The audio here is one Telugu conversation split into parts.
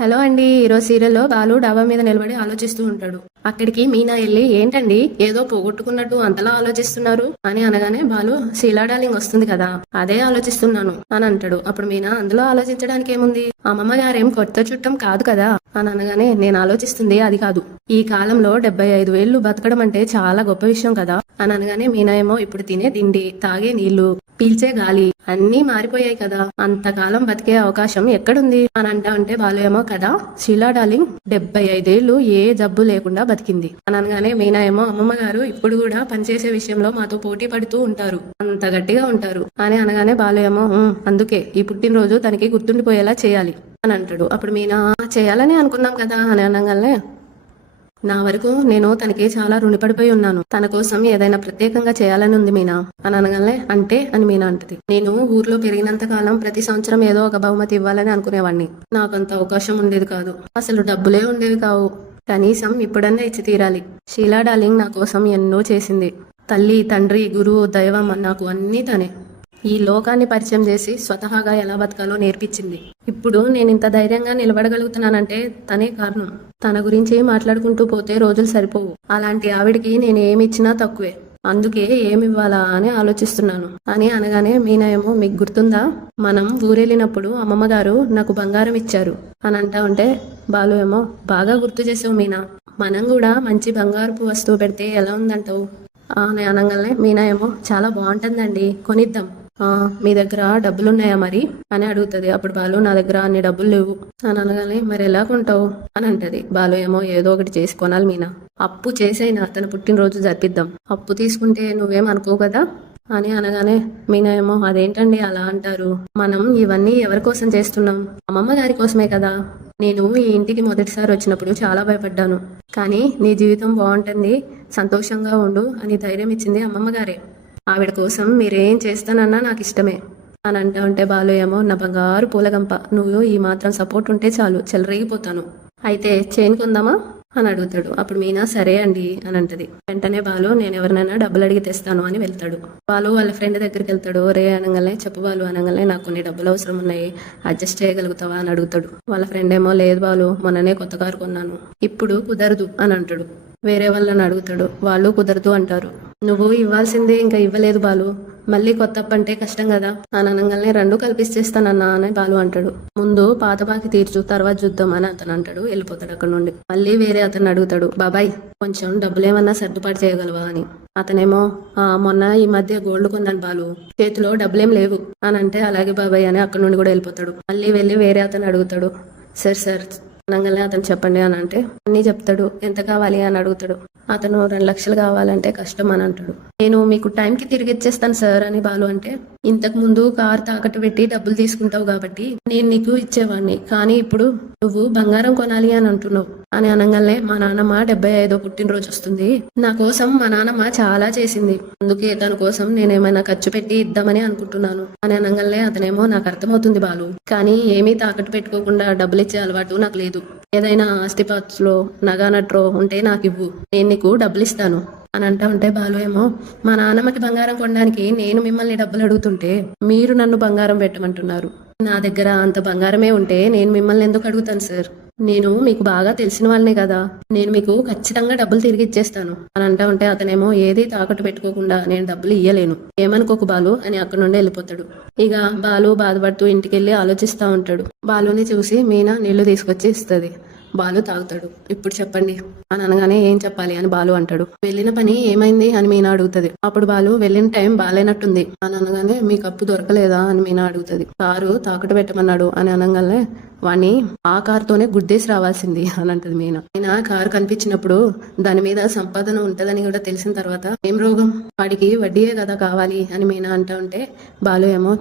హలో అండి. ఈరోజు సీరియల్లో బాలు డాబా మీద నిలబడి ఆలోచిస్తూ ఉంటాడు. అక్కడికి మీనా వెళ్ళి, ఏంటండి ఏదో పోగొట్టుకున్నట్టు అంతలా ఆలోచిస్తున్నారు అని అనగానే, బాలు శీలా డార్లింగ్ వస్తుంది కదా, అదే ఆలోచిస్తున్నాను అని అంటాడు. అప్పుడు మీనా, అందులో ఆలోచించడానికి ఏముంది, అమ్మమ్మ గారేం కొత్త చుట్టం కాదు కదా అని అనగానే, నేను ఆలోచిస్తుంది అది కాదు, ఈ కాలంలో 75 ఏళ్లు బతకడం అంటే చాలా గొప్ప విషయం కదా అని అనగానే, మీనా ఏమో, ఇప్పుడు తినే తిండి, తాగే నీళ్లు, పీల్చే గాలి అన్నీ మారిపోయాయి కదా, అంతకాలం బతికే అవకాశం ఎక్కడుంది అని అంటా ఉంటే, బాలు ఏమో, కదా షీలా డార్లింగ్ 75 ఏళ్లు ఏ జబ్బు లేకుండా బతికింది అని అనగానే, మీనా ఏమో, అమ్మమ్మ గారు ఇప్పుడు కూడా పనిచేసే విషయంలో మాతో పోటీ పడుతూ ఉంటారు, అంత గట్టిగా ఉంటారు అని అనగానే, బాలు ఏమో, అందుకే ఈ పుట్టినరోజు తనకి గుర్తుండిపోయేలా చేయాలి అని అంటాడు. అప్పుడు మీనా, చేయాలని అనుకున్నాం కదా అని అనగానే, నా వరకు నేను తనకి చాలా రుణపడిపోయి ఉన్నాను, తన కోసం ఏదైనా ప్రత్యేకంగా చేయాలని ఉంది మీనా అని అనగానే, అంటే అని మీనా అంటది, నేను ఊర్లో పెరిగినంత కాలం ప్రతి సంవత్సరం ఏదో ఒక బహుమతి ఇవ్వాలని అనుకునేవాడిని, నాకంత అవకాశం ఉండేది కాదు, అసలు డబ్బులే ఉండేవి కావు, కనీసం ఇప్పుడన్నా ఇచ్చి తీరాలి. షీలా డార్లింగ్ నా కోసం ఎన్నో చేసింది, తల్లి, తండ్రి, గురువు, దైవం నాకు అన్నీ తనే, ఈ లోకాన్ని పరిచయం చేసి స్వతహాగా ఎలా బతకాలో నేర్పించింది. ఇప్పుడు నేను ఇంత ధైర్యంగా నిలబడగలుగుతున్నానంటే తనే కారణం. తన గురించి మాట్లాడుకుంటూ పోతే రోజులు సరిపోవు, అలాంటి ఆవిడికి నేను ఏమి ఇచ్చినా తక్కువే, అందుకే ఏమివ్వాలా అని ఆలోచిస్తున్నాను అని అనగానే, మీనా ఏమో, మీకు గుర్తుందా, మనం ఊరెళ్ళినప్పుడు అమ్మమ్మ గారు నాకు బంగారం ఇచ్చారు అని అంటా ఉంటే, బాలు ఏమో, బాగా గుర్తు చేసావు మీనా, మనం కూడా మంచి బంగారపు వస్తువు పెడితే ఎలా ఉందంటావు అని అనగానే, మీనా ఏమో, చాలా బాగుంటుందండి, కొనిద్దాం, మీ దగ్గర డబ్బులున్నాయా మరి అని అడుగుతుంది. అప్పుడు బాలు, నా దగ్గర అన్ని డబ్బులు లేవు అని అనగానే, మరి ఎలా కొంటావు అని అంటది. బాలు ఏమో, ఏదో ఒకటి చేసి కొనాలి మీనా, అప్పు చేసైనా తన పుట్టినరోజు జరిపిద్దాం, అప్పు తీసుకుంటే నువ్వేం అనుకోవు కదా అని అనగానే, మీనా ఏమో, అదేంటండి అలా అంటారు, మనం ఇవన్నీ ఎవరి కోసం చేస్తున్నాం, అమ్మమ్మ గారి కోసమే కదా, నేను ఈ ఇంటికి మొదటిసారి వచ్చినప్పుడు చాలా భయపడ్డాను, కానీ నీ జీవితం బాగుంటుంది, సంతోషంగా ఉండు అని ధైర్యం ఇచ్చింది అమ్మమ్మ గారే, ఆవిడ కోసం మీరేం చేస్తానన్నా నాకు ఇష్టమే అని అంటా ఉంటే, బాలు ఏమో, నా బంగారు పూలగంప, నువ్వు ఈ మాత్రం సపోర్ట్ ఉంటే చాలు, చెలరేగిపోతాను, అయితే చైన్ కొందామా అని అడుగుతాడు. అప్పుడు మీనా, సరే అండి అని అంటది. వెంటనే బాలు, నేను ఎవరినైనా డబ్బులు అడిగి తెస్తాను అని వెళ్తాడు. బాలు వాళ్ళ ఫ్రెండ్ దగ్గరికి వెళ్తాడు. రే అనగానే, చెప్పు బాలు అనగానే, నాకు కొన్ని డబ్బులు అవసరం ఉన్నాయి, అడ్జస్ట్ చేయగలుగుతావా అని అడుగుతాడు. వాళ్ళ ఫ్రెండ్ ఏమో, లేదు బాలు, మొన్ననే కొత్త కారు కొన్నాను, ఇప్పుడు కుదరదు అని అంటాడు. వేరే వాళ్ళని అడుగుతాడు, వాళ్ళు కుదరదు అంటారు. నువ్వు ఇవ్వాల్సిందే ఇంకా ఇవ్వలేదు బాలు, మళ్ళీ కొత్త అప్పు అంటే కష్టం కదా అని అనగానే, రెండు కల్పిస్తేస్తానన్నా అని బాలు అంటాడు. ముందు పాత బాకి తీర్చు, తర్వాత చూద్దాం అని అతను అంటాడు. వెళ్ళిపోతాడు అక్కడ నుండి. మళ్ళీ వేరే అతను అడుగుతాడు, బాబాయ్ కొంచెం డబ్బులేమన్నా సర్దుబాటు చేయగలవా అని. అతనేమో, మొన్న ఈ మధ్య గోల్డ్ కొన్నాను బాలు, చేతిలో డబ్బులేం లేవు అని అంటే, అలాగే బాబాయ్ అని అక్కడ నుండి కూడా వెళ్ళిపోతాడు. మళ్ళీ వెళ్ళి వేరే అతను అడుగుతాడు, సార్ అనగానే అతను చెప్పండి అని అంటే, అన్నీ చెప్తాడు. ఎంత కావాలి అని అడుగుతాడు. అతను 2 లక్షలు కావాలంటే కష్టం అని అంటాడు. నేను మీకు టైంకి తిరిగి ఇచ్చేస్తాను సార్ అని బాలు అంటే, ఇంతకు ముందు కారు తాకట్టు పెట్టి డబ్బులు తీసుకుంటావు కాబట్టి నేను నీకు ఇచ్చేవాడిని, కానీ ఇప్పుడు నువ్వు బంగారం కొనాలి అని అంటున్నావు అని అనగానే, మా నాన్నమ్మ 75వ పుట్టినరోజు వస్తుంది, నా కోసం మా నాన్నమ్మ చాలా చేసింది, అందుకే తన కోసం నేనేమైనా ఖర్చు పెట్టి ఇద్దామని అనుకుంటున్నాను అని అనగానే, అతనేమో, నాకు అర్థమవుతుంది బాలు, కానీ ఏమీ తాకట్టు పెట్టుకోకుండా డబ్బులు ఇచ్చే అలవాటు నాకు లేదు, ఏదైనా ఆస్తిపాస్తులో నగానట్రో ఉంటే నాకు ఇవ్వు, నేను నీకు డబ్బులు ఇస్తాను అని అంటా ఉంటే, బాలు ఏమో, మా నాన్నమ్మకి బంగారం కొనడానికి నేను మిమ్మల్ని డబ్బులు అడుగుతుంటే మీరు నన్ను బంగారం పెట్టమంటున్నారు, నా దగ్గర అంత బంగారమే ఉంటే నేను మిమ్మల్ని ఎందుకు అడుగుతాను సార్, నేను మీకు బాగా తెలిసిన వాళ్ళనే కదా, నేను మీకు ఖచ్చితంగా డబ్బులు తిరిగి ఇచ్చేస్తాను అని అంటా ఉంటే, అతనేమో, ఏది తాకట్టు పెట్టుకోకుండా నేను డబ్బులు ఇయ్యలేను, ఏమనుకోకు బాలు అని అక్కడ నుండి వెళ్ళిపోతాడు. ఇక బాలు బాధపడుతూ ఇంటికి వెళ్ళి ఆలోచిస్తూ ఉంటాడు. బాలుని చూసి మీనా నీళ్లు తీసుకొచ్చి ఇస్తుంది. బాలు తాగుతాడు. ఇప్పుడు చెప్పండి అని అనగానే, ఏం చెప్పాలి అని బాలు అంటాడు. వెళ్ళిన పని ఏమైంది అని మీనా అడుగుతుంది. అప్పుడు బాలు, వెళ్ళిన టైం బాగాలేనట్టుంది అని అనగానే, మీకు అప్పు దొరకలేదా అని మీనా అడుగుతుంది. కారు తాకట్టు పెట్టమన్నాడు అని అనగానే, వాణ్ణి ఆ కారుతోనే గుద్దేసి రావాల్సింది అని అంటది మీనా. అయినా కారు కనిపించినప్పుడు దాని మీద సంపాదన ఉంటదని కూడా తెలిసిన తర్వాత ఏం రోగం, వాడికి వడ్డీయే కదా కావాలి అని మీనా అంటా ఉంటే, బాలు ఏమో,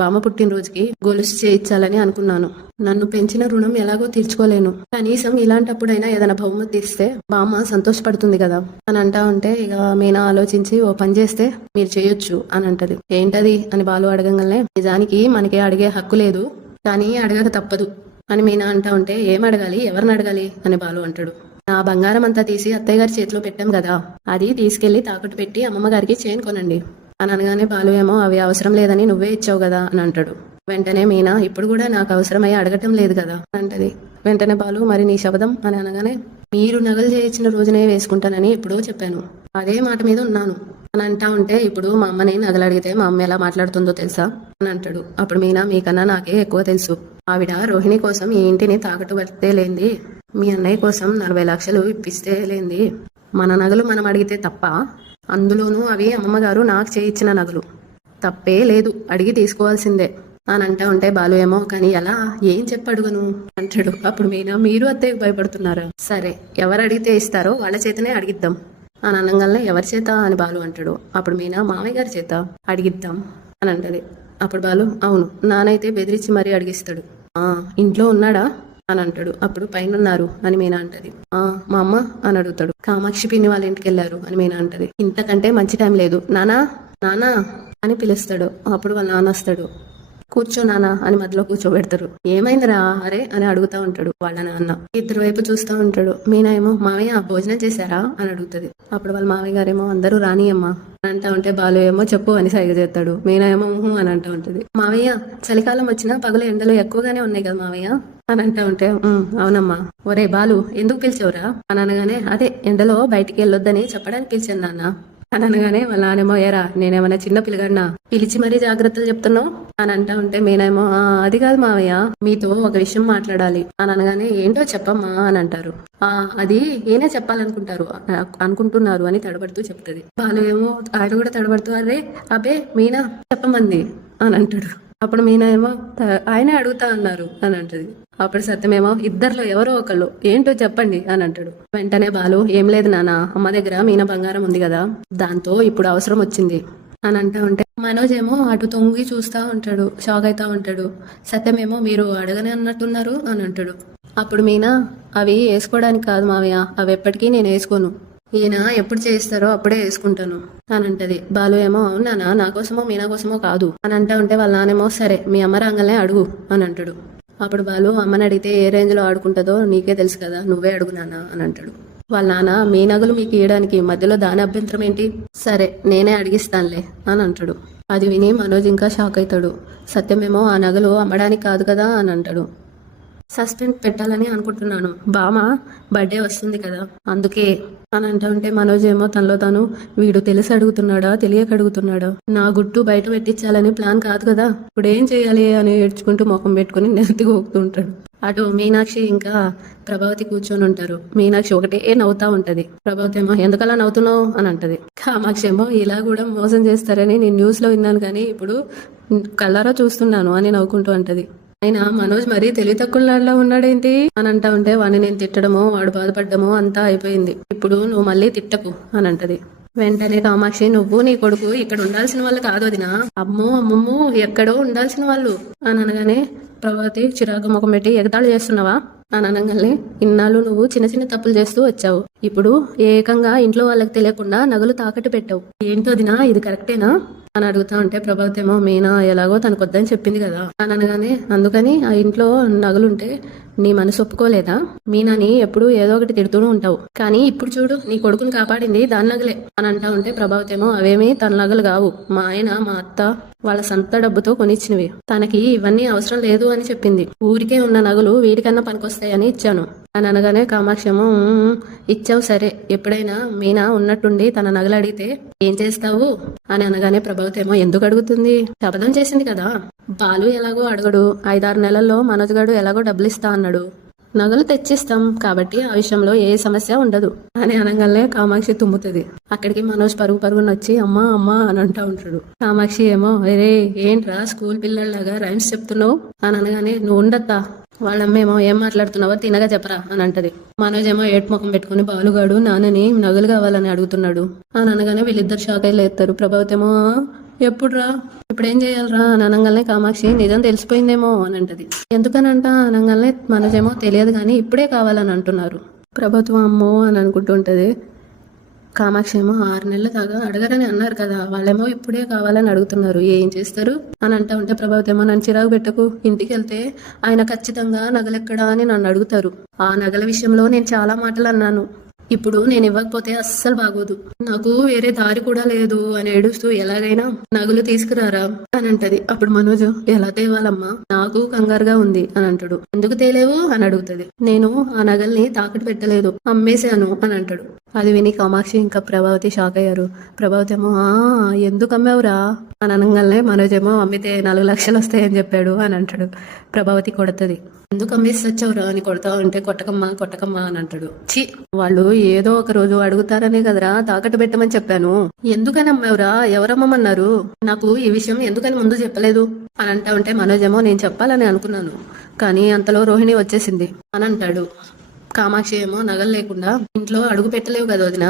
బామ్మ పుట్టినరోజుకి గొలుసు చేయించాలని అనుకున్నాను, నన్ను పెంచిన రుణం ఎలాగో తీర్చుకోలేను, కనీసం ఇలాంటప్పుడైనా ఏదైనా బహుమతి ఇస్తే బామ్మ సంతోషపడుతుంది కదా అని అంటా ఉంటే, ఇక మీనా ఆలోచించి, ఓ పని చేస్తే మీరు చేయొచ్చు అని అంటది. ఏంటది అని బాలు అడగంగానే, నిజానికి మనకి అడిగే హక్కు లేదు, కానీ అడగక తప్పదు అని మీనా అంటా ఉంటే, ఏం అడగాలి, ఎవరిని అడగాలి అని బాలు అంటాడు. నా బంగారం అంతా తీసి అత్తయ్య గారి చేతిలో పెట్టాం కదా, అది తీసుకెళ్లి తాకట్టు పెట్టి అమ్మమ్మ గారికి చైన్ కొనండి అని అనగానే, బాలు ఏమో, అవి అవసరం లేదని నువ్వే ఇచ్చావు కదా అని అంటాడు. వెంటనే మీనా ఇప్పుడు కూడా నాకు అవసరమై అడగటం లేదు కదా అంటది. వెంటనే బాలు మరి నీ శబదం అని అనగానే మీరు నగలు చేయించిన రోజునే వేసుకుంటానని ఎప్పుడో చెప్పాను, అదే మాట మీద ఉన్నాను అని అంటా ఉంటే ఇప్పుడు మా అమ్మని నగలు అడిగితే మా అమ్మ ఎలా మాట్లాడుతుందో తెలుసా అని అంటాడు. అప్పుడు మీనా మీకన్నా నాకే ఎక్కువ తెలుసు. ఆవిడ రోహిణి కోసం ఈ ఇంటిని తాకట్టు పెడితే లేంది, మీ అన్నయ్య కోసం 40 లక్షలు ఇప్పిస్తే లేంది, మన నగలు మనం అడిగితే తప్ప, అందులోనూ అవి అమ్మమ్మగారు నాకు చేయించిన నగలు, తప్పే లేదు, అడిగి తీసుకోవాల్సిందే అని అంటా ఉంటే బాలు ఏమో కానీ ఎలా ఏం చెప్పడుగను అంటాడు. అప్పుడు మీనా మీరు అత్తయ్యకు భయపడుతున్నారా, సరే ఎవరు అడిగితే ఇస్తారో వాళ్ళ చేతనే అడిగిద్దాం అని అనగానే ఎవరి చేత అని బాలు అంటాడు. అప్పుడు మీనా మామయ్య గారి చేత అడిగిద్దాం అని అంటది. అప్పుడు బాలు అవును నానైతే బెదిరించి మరీ అడిగిస్తాడు. ఇంట్లో ఉన్నాడా అని అంటాడు. అప్పుడు పైన ఉన్నారు అని మీనా అంటది. మా అమ్మ అని అడుగుతాడు. కామాక్షి పిన్ని వాళ్ళ ఇంటికి వెళ్ళారు అని మీనా అంటది. ఇంతకంటే మంచి టైం లేదు, నానా నానా అని పిలుస్తాడు. అప్పుడు వాళ్ళ నాన్న వస్తాడు. కూర్చో నాన్న అని మధ్యలో కూర్చోబెడతారు. ఏమైందిరా అరే అని అడుగుతా ఉంటాడు వాళ్ళ నాన్న. ఇద్దరు వైపు చూస్తూ ఉంటాడు. మీనా ఏమో మామయ్య భోజనం చేశారా అని అడుగుతుంది. అప్పుడు వాళ్ళ మామయ్య గారేమో అందరూ రానియమ్మా అని అంటా ఉంటే బాలు ఏమో చెప్పు అని సైగ చేస్తాడు. మీనా ఏమో అని అంటూ ఉంటది. మావయ్య చలికాలం వచ్చినా పగలు ఎండలు ఎక్కువగానే ఉన్నాయి కదా మావయ్య అని అంటా ఉంటే అవునమ్మా. ఒరే బాలు ఎందుకు పిలిచావురా అని అనగానే అదే ఎండలో బయటికి వెళ్ళొద్దని చెప్పడానికి పిలిచాను నాన్న అని అనగానే వాళ్ళ నానేమో ఏరా నేనేమన్నా చిన్న పిల్లగాడినా పిలిచి మరీ జాగ్రత్తలు చెప్తున్నావు అని అంటా ఉంటే మీనేమో అది కాదు మావయ్య మీతో ఒక విషయం మాట్లాడాలి అని అనగానే ఏంటో చెప్పమ్మా అని అంటారు. అది ఏనే చెప్పాలనుకుంటారు అనుకుంటున్నారు అని తడబడుతూ చెప్తుంది. వాళ్ళు ఏమో ఆయన కూడా తడబడుతూ అరే అబ్బే మీనా చెప్పమంది అని అంటాడు. అప్పుడు మీనా ఏమో ఆయనే అడుగుతా అన్నారు అని అంటది. అప్పుడు సత్యమేమో ఇద్దర్లో ఎవరో ఒకళ్ళు ఏంటో చెప్పండి అని అంటాడు. వెంటనే బాలు ఏం లేదు నాన్న, అమ్మ దగ్గర మీనా బంగారం ఉంది కదా దాంతో ఇప్పుడు అవసరం వచ్చింది అని అంటా ఉంటే మనోజ్ ఏమో అటు తొంగి చూస్తా ఉంటాడు, షాక్ అవుతా ఉంటాడు. సత్యమేమో మీరు అడగనే అన్నట్టున్నారు అని అంటాడు. అప్పుడు మీనా అవి వేసుకోవడానికి కాదు మావయ్య, అవి ఎప్పటికీ నేను వేసుకోను, ఈయన ఎప్పుడు చేయిస్తారో అప్పుడే వేసుకుంటాను అని అంటది. బాలు ఏమో అవునానా నా కోసమో మీనా కోసమో కాదు అని అంటా ఉంటే వాళ్ళ నానేమో సరే మీ అమ్మ రాగానే అడుగు అని అంటాడు. అప్పుడు బాలు అమ్మని అడిగితే ఏ రేంజ్ లో ఆడుకుంటుందో నీకే తెలుసు కదా, నువ్వే అడుగు నాన్న అని అంటాడు. వాళ్ళ నాన్న మీ నగలు మీకు ఇవ్వడానికి మధ్యలో దాని అభ్యంతరం ఏంటి, సరే నేనే అడిగిస్తానులే అని అంటాడు. అది విని మనోజ్ ఇంకా షాక్ అవుతాడు. సత్యమేమో ఆ నగలు అమ్మడానికి కాదు కదా అని అంటాడు. సస్పెండ్ పెట్టాలని అనుకుంటున్నాను, బామ బర్త్డే వస్తుంది కదా అందుకే అని అంటూ ఉంటే మనోజ్ ఏమో తనలో తాను వీడు తెలిసి అడుగుతున్నాడా తెలియక అడుగుతున్నాడా, నా గుట్టు బయట పెట్టించాలని ప్లాన్ కాదు కదా, ఇప్పుడు ఏం చేయాలి అని ఏడ్చుకుంటూ ముఖం పెట్టుకుని నెత్తికి పోతూ ఉంటాడు. అటు మీనాక్షి ఇంకా ప్రభావతి కూర్చొని ఉంటారు. మీనాక్షి ఒకటే నవ్వుతా ఉంటది. ప్రభావతి ఏమో ఎందుకలా నవ్వుతున్నావు అని అంటది. కామాక్షి ఏమో ఇలా కూడా మోసం చేస్తారని నేను న్యూస్ లో విన్నాను కానీ ఇప్పుడు కళ్ళారా చూస్తున్నాను అని నవ్వుకుంటూ అంటది. అయినా మనోజ్ మరీ తెలివి తక్కువలా ఉన్నాడేంటి అని అంటా ఉంటే వాడిని నేను తిట్టడమో వాడు బాధపడ్డమో అంతా అయిపోయింది, ఇప్పుడు నువ్వు మళ్ళీ తిట్టకు అని అంటది. వెంటనే కామాక్షి నువ్వు నీ కొడుకు ఇక్కడ ఉండాల్సిన వాళ్ళు కాదు వదినా, అమ్మో అమ్మమ్మో ఎక్కడో ఉండాల్సిన వాళ్ళు అని అనగానే ప్రభావతి చిరాకు ముఖం పెట్టి ఎగతాళి చేస్తున్నావా అని అనగానే ఇన్నాళ్ళు నువ్వు చిన్న చిన్న తప్పులు చేస్తూ వచ్చావు, ఇప్పుడు ఏకంగా ఇంట్లో వాళ్ళకి తెలియకుండా నగలు తాకట్టు పెట్టావు, ఏంటో వదినా ఇది కరెక్టేనా అని అడుగుతా ఉంటే ప్రభావతి ఏమో మీనా ఎలాగో తనకు వద్దని చెప్పింది కదా అని అనగానే అందుకని ఆ ఇంట్లో నగలుంటే నీ మనసు ఒప్పుకోలేదా, మీనాని ఎప్పుడు ఏదో ఒకటి తిడుతూనే ఉంటావు కానీ ఇప్పుడు చూడు నీ కొడుకుని కాపాడింది దాని నగలే అని అంటా ఉంటే ప్రభావతి ఏమో అవేమీ తన నగలు కావు, మా ఆయన మా అత్త వాళ్ళ సొంత డబ్బుతో కొనిచ్చినవి, తనకి ఇవన్నీ అవసరం లేదు అని చెప్పింది, ఊరికే ఉన్న నగలు వీడికన్నా పనికొస్తాయని ఇచ్చాను అని అనగానే కామాక్షేమో ఇచ్చావు సరే, ఎప్పుడైనా మీనా ఉన్నట్టుండి తన నగలు అడిగితే ఏం చేస్తావు అని అనగానే ప్రభావతి ఏమో ఎందుకు అడుగుతుంది, శపథం చేసింది కదా, బాలు ఎలాగో అడగడు, 5-6 నెలల్లో మనోజ్ గారు ఎలాగో డబ్బులు ఇస్తా అన్నాడు, నగలు తెచ్చిస్తాం కాబట్టి ఆ విషయంలో ఏ సమస్య ఉండదు అని అనగానే కామాక్షి తుమ్ముతుంది. అక్కడికి మనోజ్ పరుగున వచ్చి అమ్మా అమ్మా అని అంటా ఉంటాడు. కామాక్షి ఏమో అరే ఏంట్రా స్కూల్ పిల్లల్లాగా రైమ్స్ చెప్తున్నావు అని అనగానే నువ్వు ఉండత్తా, వాళ్ళమ్మేమో ఏం మాట్లాడుతున్నావో తినగా చెప్పరా అని అంటది. మనోజ్ ఏమో ఏటు ముఖం పెట్టుకుని బాలుగాడు నాన్నని నగలు కావాలని అడుగుతున్నాడు అని అనగానే వీళ్ళిద్దరు షాక్ అయ్యి లేస్తారు. ప్రభావతి ఏమో ఎప్పుడురా ఇప్పుడేం చేయాలరా అని అనగానే కామాక్షి నిజం తెలిసిపోయిందేమో అని అంటది. ఎందుకనంట అనగానే మనోజేమో తెలియదు కానీ ఇప్పుడే కావాలని అంటున్నారు. ప్రభుత్వం అమ్మో అని అనుకుంటూ ఉంటది. కామాక్షి ఏమో 6 నెలల దాకా అడగరని అన్నారు కదా, వాళ్ళేమో ఇప్పుడే కావాలని అడుగుతున్నారు, ఏం చేస్తారు అని అంటా ఉంటే ప్రభావతి ఏమో నన్ను చిరాకు పెట్టకు, ఇంటికి వెళ్తే ఆయన ఖచ్చితంగా నగలెక్కడా అని నన్ను అడుగుతారు, ఆ నగల విషయంలో నేను చాలా మాటలు అన్నాను, ఇప్పుడు నేను ఇవ్వకపోతే అస్సలు బాగోదు, నాకు వేరే దారి కూడా లేదు అని ఏడుస్తూ ఎలాగైనా నగలు తీసుకురారా అని అంటది. అప్పుడు మనోజ్ ఎలా తేవాలమ్మా, నాకు కంగారుగా ఉంది అని అంటాడు. ఎందుకు తేలేవు అని అడుగుతుంది. నేను ఆ నగల్ని తాకట్టు పెట్టలేదు, అమ్మేశాను అని అంటాడు. అది విని కామాక్షి ఇంకా ప్రభావతి షాక్ అయ్యారు. ప్రభావతి ఏమో ఎందుకు అమ్మావురా అని అనగానే మనోజ్ ఏమో అమ్మితే 4 లక్షలు వస్తాయని చెప్పాడు అని అంటాడు. ప్రభావతి కొడుతుంది. ఎందుకు అమ్మేసి వచ్చావురా అని కొడతా ఉంటే కొట్టకమ్మా కొట్టకమ్మా అని అంటాడు. చి, వాళ్ళు ఏదో ఒక రోజు అడుగుతారనే కదరా తాకట్టు పెట్టమని చెప్పాను, ఎందుకని అమ్మావురా, ఎవరమ్మమన్నారు, నాకు ఈ విషయం ఎందుకని ముందు చెప్పలేదు అని అంటా ఉంటే మనోజ్ ఏమో నేను చెప్పాలని అనుకున్నాను కానీ అంతలో రోహిణి వచ్చేసింది అని అంటాడు. కామాక్షి ఏమో నగలు లేకుండా ఇంట్లో అడుగు పెట్టలేవు కదా వదిన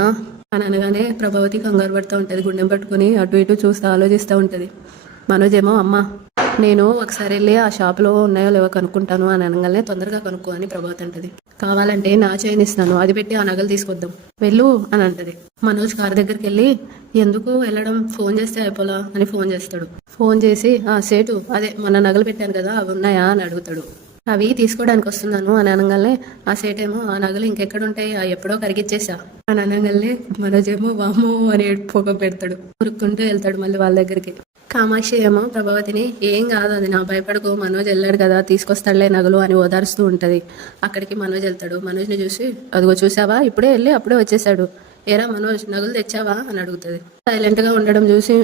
అని అనగానే ప్రభావతి కంగారు పడుతూ ఉంటది. గుండెం పట్టుకుని అటు ఇటు చూస్తూ ఆలోచిస్తూ ఉంటది. మనోజ్ ఏమో అమ్మా నేను ఒకసారి వెళ్ళి ఆ షాప్లో ఉన్నాయో లేవో కనుక్కుంటాను అని అనగానే తొందరగా కనుక్కో అని ప్రభావతి అంటది. కావాలంటే నా చైన్ ఇస్తాను, అది పెట్టి ఆ నగలు తీసుకొద్దాం, వెళ్ళు అని అంటది. మనోజ్ కారు దగ్గరికి వెళ్ళి ఎందుకు వెళ్ళడం, ఫోన్ చేస్తే అయిపోలా అని ఫోన్ చేస్తాడు. ఫోన్ చేసి సేటు అదే మన నగలు పెట్టాను కదా అవి ఉన్నాయా అని అడుగుతాడు. అవి తీసుకోవడానికి వస్తున్నాను అని అనగానే ఆ సేటేమో ఆ నగలు ఇంకెక్కడుంటాయి, ఎప్పుడో కరిగిచ్చేసా అని అనగానే మనోజ్ ఏమో వామ్మో అని పొగ పెడతాడు. ఉరుక్కుంటూ వెళ్తాడు మళ్ళీ వాళ్ళ దగ్గరికి. కామాక్షి ఏమో ప్రభావతిని ఏం కాదు అది నా భయపడకు, మనోజ్ వెళ్ళాడు కదా తీసుకొస్తాడులే నగలు అని ఓదారుస్తూ ఉంటది. అక్కడికి మనోజ్ వెళ్తాడు. మనోజ్ని చూసి అదిగో చూసావా ఇప్పుడే వెళ్ళి అప్పుడే వచ్చేసాడు, ఏరా మనోజ్ నగలు తెచ్చావా అని అడుగుతుంది. సైలెంట్ గా ఉండడం చూసి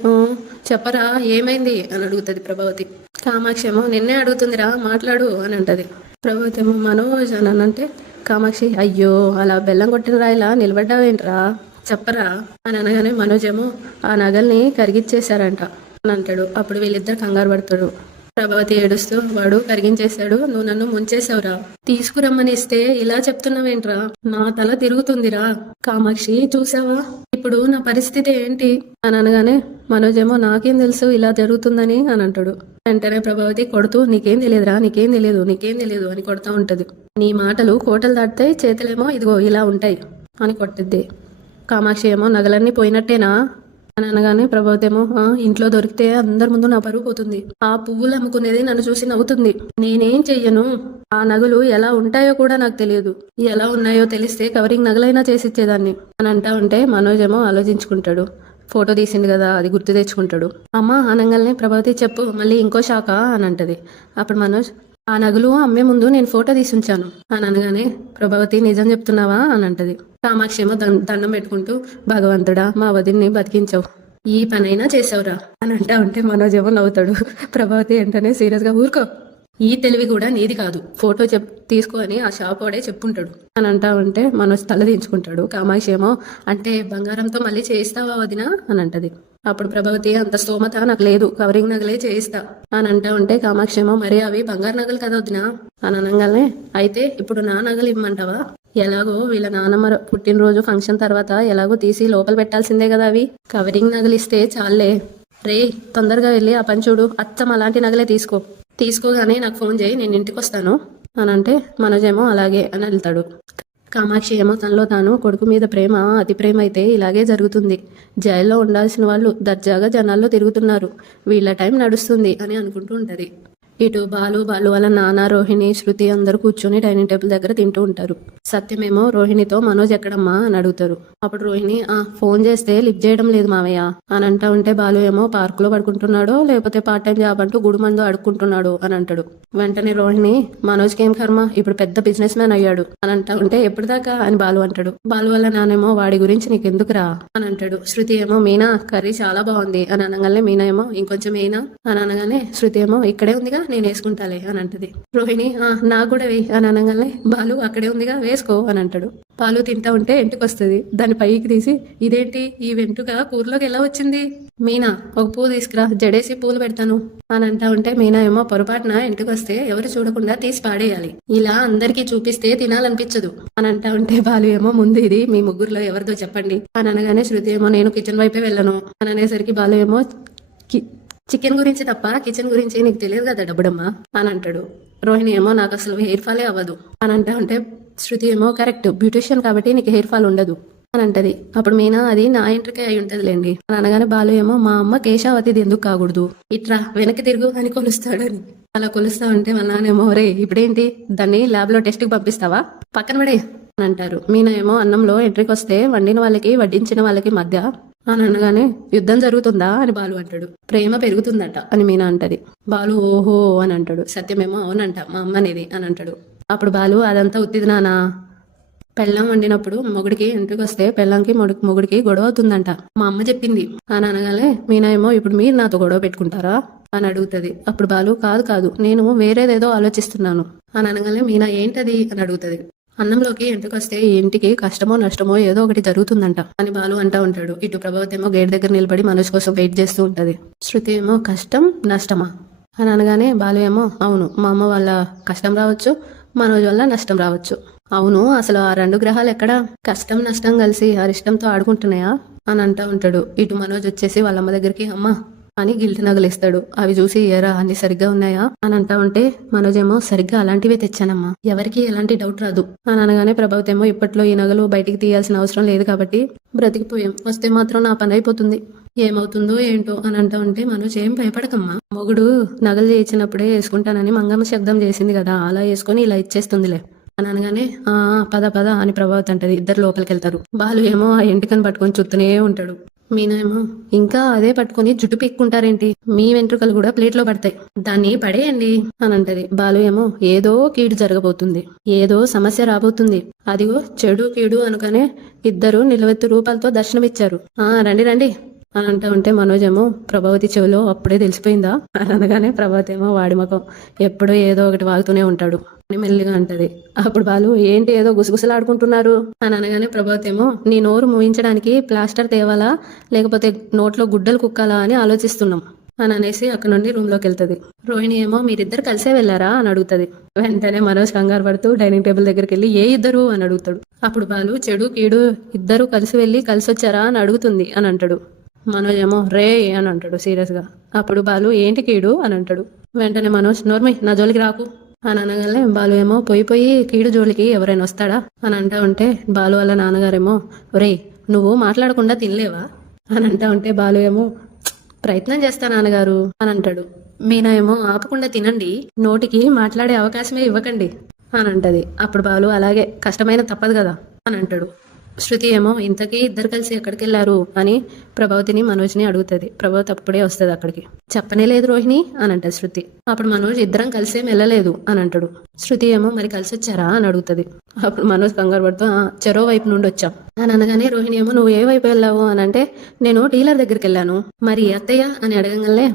చెప్పరా ఏమైంది అని అడుగుతుంది ప్రభావతి. కామాక్షి ఏమో నిన్నే అడుగుతుందిరా మాట్లాడు అని అంటది. ప్రభావతి ఏమో మనోజ్ అని అంటే కామాక్షి అయ్యో అలా బెల్లం కొట్టిన రాయిలా నిలబడ్డావేంట్రా చెప్పరా అని అనగానే మనోజ్ ఏమో ఆ నగల్ని కరిగిచ్చేశారంట అని అంటాడు. అప్పుడు వీళ్ళిద్దరు కంగారు పడతాడు. ప్రభావతి ఏడుస్తూ వాడు కరిగించేశాడు, నువ్వు నన్ను ముంచేశావురా, తీసుకురమ్మని ఇస్తే ఇలా చెప్తున్నావేంట్రా, నా తల తిరుగుతుందిరా, కామాక్షి చూసావా ఇప్పుడు నా పరిస్థితి ఏంటి అని అనగానే మనోజ్ ఏమో నాకేం తెలుసు ఇలా జరుగుతుందని అని అంటాడు. వెంటనే ప్రభావతి కొడుతూ నీకేం తెలియదురా, నీకేం తెలియదు, నీకేం తెలియదు అని కొడతా ఉంటది. నీ మాటలు కోటలు దాటుతాయి, చేతులేమో ఇదిగో ఇలా ఉంటాయి అని కొట్టిద్ది. కామాక్షి ఏమో నగలన్నీ పోయినట్టేనా అని అనగానే ప్రభావతి ఏమో ఇంట్లో దొరికితే అందరి ముందు నా పరువు పోతుంది, ఆ పువ్వులు అమ్ముకునేది నన్ను చూసి నవ్వుతుంది, నేనేం చెయ్యను, ఆ నగలు ఎలా ఉంటాయో కూడా నాకు తెలియదు, ఎలా ఉన్నాయో తెలిస్తే కవరింగ్ నగలైనా చేసిచ్చేదాన్ని అని అంటా ఉంటే మనోజ్ ఏమో ఆలోచించుకుంటాడు. ఫోటో తీసింది కదా అది గుర్తు తెచ్చుకుంటాడు. అమ్మ అనగానే ప్రభావతి చెప్పు మళ్ళీ ఇంకో శాఖ అని అంటది. అప్పుడు మనోజ్ ఆ నగలు అమ్మే ముందు నేను ఫోటో తీసుంచాను అని అనగానే ప్రభావతి నిజం చెప్తున్నావా అని అంటది. కామాక్షి ఏమో దండం పెట్టుకుంటూ భగవంతుడా మా వదిన్ని బతికించావు, ఈ పనైనా చేసావురా అని అంటా ఉంటే మనోజ్ ఏమో నవ్వుతాడు. ప్రభావతి వెంటనే సీరియస్ గా ఊరుకో, ఈ తెలివి కూడా నీది కాదు, ఫోటో తీసుకో అని ఆ షాప్ వాడే చెప్పుంటాడు అని అంటా ఉంటే మనోజ్ తల దించుకుంటాడు. కామాక్షి ఏమో అంటే బంగారంతో మళ్ళీ చేయిస్తావా వదినా అని అంటది. అప్పుడు ప్రభావతి అంత స్తోమత నాకు లేదు, కవరింగ్ నగలే చేయిస్తా అని అంటా ఉంటే కామాక్షి ఏమో మరి అవి బంగారు నగలు కదా వదినా అని అనగానే అయితే ఇప్పుడు నా నగలు ఇవ్వమంటావా, ఎలాగో వీళ్ళ నాన్నమ్మ పుట్టినరోజు ఫంక్షన్ తర్వాత ఎలాగో తీసి లోపల పెట్టాల్సిందే కదా, అవి కవరింగ్ నగలు ఇస్తే చాలే, రే తొందరగా వెళ్ళి ఆ పని చూడు, అచ్చం అలాంటి నగలే తీసుకోగానే నాకు ఫోన్ చేయి నేను ఇంటికి వస్తాను అని అంటే మనోజ్ ఏమో అలాగే అని వెళ్తాడు. కామాక్షి ఏమో తనలో తాను కొడుకు మీద ప్రేమ అతి ప్రేమ అయితే ఇలాగే జరుగుతుంది, జైల్లో ఉండాల్సిన వాళ్ళు దర్జాగా జనాల్లో తిరుగుతున్నారు, వీళ్ళ టైం నడుస్తుంది అని అనుకుంటూ ఉంటది. ఇటు బాలు వాళ్ళ నాన్న రోహిణి శృతి అందరూ కూర్చొని డైనింగ్ టేబుల్ దగ్గర తింటూ ఉంటారు. సత్యమేమో రోహిణితో మనోజ్ ఎక్కడమ్మా అని అడుగుతారు. అప్పుడు రోహిణి ఫోన్ చేస్తే లిఫ్ట్ చేయడం లేదు మావయ్య అని అంటా ఉంటే బాలు ఏమో పార్క్ లో పడుకుంటున్నాడో లేకపోతే పార్ట్ టైం జాబ్ అంటూ గుడిమందు అడుక్కుంటున్నాడు అని అంటాడు. వెంటనే రోహిణి మనోజ్కి ఏం కర్మ, ఇప్పుడు పెద్ద బిజినెస్ మ్యాన్ అయ్యాడు అని అంటా ఉంటే ఎప్పటిదాకా అని బాలు అంటాడు. బాలు వాళ్ళ నానేమో వాడి గురించి నీకెందుకురా అని అంటాడు. శృతి ఏమో మీనా కర్రీ చాలా బాగుంది అని అనగానే మీనా ఏమో ఇంకొంచెం వేయినా అని అనగానే శృతి ఏమో ఇక్కడే ఉందిగా నేను వేసుకుంటాలే అని అంటది. రోహిణి నాకు కూడా వేయి అని అనగానే బాలు అక్కడే ఉందిగా వేసుకో అని అంటాడు. పాలు తింటా ఉంటే ఎంటుకు వస్తుంది, దాన్ని పైకి తీసి ఇదేంటి ఈ వెంటుక కూరలోకి ఎలా వచ్చింది, మీనా ఒక పువ్వు తీసుకురా జడేసి పూలు పెడతాను అని అంటా ఉంటే మీనా ఏమో పొరపాటున ఎంటుకు వస్తే ఎవరు చూడకుండా తీసి పాడేయాలి, ఇలా అందరికీ చూపిస్తే తినాలనిపించదు అని అంటా ఉంటే బాలు ఏమో ముందు ఇది మీ ముగ్గురులో ఎవరిదో చెప్పండి అని అనగానే శృతి ఏమో నేను కిచెన్ వైపే వెళ్ళను అని అనేసరికి బాలు ఏమో చికెన్ గురించి తప్ప కిచెన్ గురించి నీకు తెలియదు కదా డబ్బుడమ్మా అని అంటాడు. రోహిణి ఏమో నాకు అసలు హెయిర్ ఫాలే అవ్వదు అని అంటా ఉంటే శృతి ఏమో కరెక్ట్ బ్యూటిషియన్ కాబట్టి నీకు హెయిర్ ఫాల్ ఉండదు అని అంటది. అప్పుడు మీనా అది నా ఇంటికే అయి ఉంటదిలేండి అని అనగానే బాలు ఏమో మా అమ్మ కేశావతిది ఎందుకు కాకూడదు, ఇట్రా వెనక్కి తిరుగు అని కొలుస్తాడని అలా కొలుస్తా ఉంటే మా నాన్నేమో రే ఇప్పుడేంటి దాన్ని ల్యాబ్ లో టెస్ట్ కి పంపిస్తావా, పక్కన పడే అని అంటారు. మీనా ఏమో అన్నంలో ఎంట్రీకి వస్తే వండిన వాళ్ళకి వడ్డించిన వాళ్ళకి మధ్య అని అనగానే యుద్ధం జరుగుతుందా అని బాలు అంటాడు. ప్రేమ పెరుగుతుందట అని మీనా అంటది. బాలు ఓహో అని అంటాడు. సత్యమేమో అవునంట మా అమ్మ అనేది అని అంటాడు. అప్పుడు బాలు అదంతా ఉత్తిది నానా, పెళ్ళం వండినప్పుడు మొగుడికి ఎంట్రీకి వస్తే పెళ్ళంకి మొగుడికి గొడవ అవుతుందంట మా అమ్మ చెప్పింది అని అనగానే మీనా ఏమో ఇప్పుడు మీరు నాతో గొడవ పెట్టుకుంటారా అని అడుగుతుంది. అప్పుడు బాలు కాదు నేను వేరేదేదో ఆలోచిస్తున్నాను అని అనగానే మీనా ఏంటది అని అడుగుతుంది. అన్నంలోకి ఎంట్రీకి వస్తే ఈ ఇంటికి కష్టమో నష్టమో ఏదో ఒకటి జరుగుతుందంట అని బాలు అంటా ఉంటాడు. ఇటు ప్రభావతి ఏమో గేట్ దగ్గర నిలబడి మనోజ్ కోసం వెయిట్ చేస్తూ ఉంటది. శృతి ఏమో కష్టం నష్టమా అని అనగానే బాలు ఏమో అవును మా అమ్మ వాళ్ళ కష్టం రావచ్చు, మనోజ్ వల్ల నష్టం రావచ్చు. అవును అసలు ఆ రెండు గ్రహాలు ఎక్కడ కష్టం నష్టం కలిసి అరిష్టంతో ఆడుకుంటున్నాయా అని అంటా ఉంటాడు. ఇటు మనోజ్ వచ్చేసి వాళ్ళ అమ్మ దగ్గరికి అమ్మ అని గిల్ట్ నగలిస్తాడు. అవి చూసి ఏరా అన్ని సరిగ్గా ఉన్నాయా అని అంటా ఉంటే మనోజ్ ఏమో సరిగ్గా అలాంటివే తెచ్చానమ్మా, ఎవరికి ఎలాంటి డౌట్ రాదు అని అనగానే ప్రభావతి ఏమో ఇప్పట్లో ఈ నగలు బయటికి తీయాల్సిన అవసరం లేదు కాబట్టి బ్రతికిపోయాం, వస్తే మాత్రం నా పని అయిపోతుంది, ఏమవుతుందో ఏంటో అని అంటా ఉంటే మనోజ్ ఏం భయపడకమ్మా, మొగుడు నగలు చేయించినప్పుడే వేసుకుంటానని మంగమ్మ శబ్దం చేసింది కదా అలా వేసుకొని ఇలా ఇచ్చేస్తుందిలే అని అనగానే పద పద అని ప్రభావతి అంటది. ఇద్దరు లోపలికి వెళ్తారు. బాలు ఏమో ఆ ఎంటికని పట్టుకొని చుత్తూనే ఉంటాడు. మీనా ఏమో ఇంకా అదే పట్టుకొని జుట్టు పీక్కుంటారేంటి, మీ వెంట్రుకలు కూడా ప్లేట్లో పడతాయి, దాన్ని పడేయండి అని అంటది. బాలు ఏమో ఏదో కీడు జరగబోతుంది, ఏదో సమస్య రాబోతుంది, అదిగో చెడు కీడు అనుకనే ఇద్దరు నిలవెత్తు రూపాలతో దర్శనమిచ్చారు, రండి రండి అని అంటా ఉంటే మనోజ్ ఏమో ప్రభావతి చెవిలో అప్పుడే తెలిసిపోయిందా అని అనగానే ప్రభావతి ఏమో వాడి ముఖం ఎప్పుడూ ఏదో ఒకటి వాగుతూనే ఉంటాడు అని మెల్లిగా అంటది. అప్పుడు బాలు ఏంటి ఏదో గుసగుసలాడుకుంటున్నారు అని అనగానే ప్రభావతి ఏమో నీ నోరు మూయించడానికి ప్లాస్టర్ తేవాలా లేకపోతే నోట్లో గుడ్డలు కుక్కాలా అని ఆలోచిస్తున్నాం అని అనేసి అక్కడ నుండి రూమ్ లోకి వెళ్తుంది. రోహిణి ఏమో మీరిద్దరు కలిసే వెళ్ళారా అని అడుగుతుంది. వెంటనే మనోజ్ కంగారు పడుతూ డైనింగ్ టేబుల్ దగ్గరికి వెళ్ళి ఏ ఇద్దరు అని అడుగుతాడు. అప్పుడు బాలు చెడు కీడు ఇద్దరు కలిసి వెళ్ళి కలిసి వచ్చారా అని అడుగుతుంది అని అంటాడు. మనోజ్ ఏమో రే అని అంటాడు సీరియస్ గా. అప్పుడు బాలు ఏంటి కీడు అని అంటాడు. వెంటనే మనోజ్ నోర్మై నా జోలికి రాకు అని అనగానే బాలు ఏమో పోయి కీడు జోలికి ఎవరైనా వస్తాడా అని అంటా ఉంటే బాలు వాళ్ళ నాన్నగారేమో ఒరే నువ్వు మాట్లాడకుండా తినలేవా అని అంటా ఉంటే బాలు ఏమో ప్రయత్నం చేస్తా నాన్నగారు అని అంటాడు. మీనా ఏమో ఆపకుండా తినండి, నోటికి మాట్లాడే అవకాశమే ఇవ్వకండి అని అంటది. అప్పుడు బాలు అలాగే కష్టమైన తప్పదు కదా అని అంటాడు. శృతి ఏమో ఇంతకీ ఇద్దరు కలిసి ఎక్కడికి వెళ్ళారు అని ప్రభావతిని మనోజ్ని అడుగుతుంది. ప్రభావతి అప్పుడే వస్తుంది అక్కడికి. చెప్పనే లేదు రోహిణి అని అంటది శృతి. అప్పుడు మనోజ్ ఇద్దరం కలిసేం వెళ్ళలేదు అని అంటాడు. శృతి ఏమో మరి కలిసి వచ్చారా అని అడుగుతుంది. అప్పుడు మనోజ్ కంగారు పడుతూ చెరో వైపు నుండి వచ్చాం అని అనగానే రోహిణి ఏమో నువ్వు ఏ వైపు వెళ్ళావు అని అంటే నేను డీలర్ దగ్గరికి వెళ్ళాను, మరి అత్తయ్య అని అడగంగానే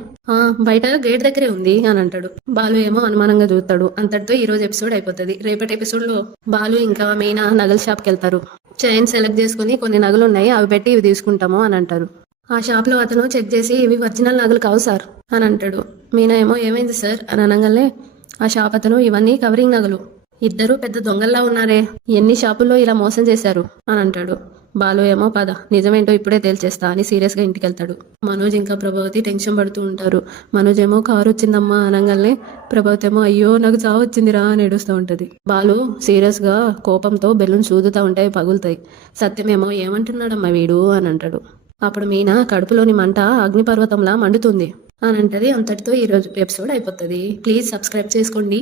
బయట గేట్ దగ్గరే ఉంది అని అంటాడు. బాలు ఏమో అనుమానంగా చూస్తాడు. అంతటితో ఈ రోజు ఎపిసోడ్ అయిపోతుంది. రేపటి ఎపిసోడ్ లో బాలు ఇంకా మీనా నగల షాప్కి వెళ్తారు. చైన్ సెలెక్ట్ చేసుకుని కొన్ని నగలు ఉన్నాయి అవి పెట్టి ఇవి తీసుకుంటాము అని అంటారు. ఆ షాప్ లో అతను చెక్ చేసి ఇవి ఒరిజినల్ నగలు కావు సార్ అని అంటాడు. మీనా ఏమో ఏమైంది సార్ అని అనగానే ఆ షాప్ అతను ఇవన్నీ కవరింగ్ నగలు, ఇద్దరు పెద్ద దొంగల్లా ఉన్నారే, ఎన్ని షాపుల్లో ఇలా మోసం చేశారు అని అంటాడు. బాలు ఏమో పద నిజమేంటో ఇప్పుడే తేల్చేస్తా అని సీరియస్ గా ఇంటికి వెళ్తాడు. మనోజ్ ఇంకా ప్రభావతి టెన్షన్ పడుతూ ఉంటారు. మనోజ్ ఏమో కారు వచ్చిందమ్మా అనగానే ప్రభావతి ఏమో అయ్యో నాకు చావు వచ్చిందిరా అని ఏడుస్తూ ఉంటది. బాలు సీరియస్ గా కోపంతో బెలూన్ చూదుతా ఉంటాయి, పగులుతాయి. సత్యమేమో ఏమంటున్నాడమ్మా వీడు అని అంటాడు. అప్పుడు మీనా కడుపులోని మంట అగ్నిపర్వతంలా మండుతుంది అని అంటది. అంతటితో ఈరోజు ఎపిసోడ్ అయిపోతుంది. ప్లీజ్ సబ్స్క్రైబ్ చేసుకోండి.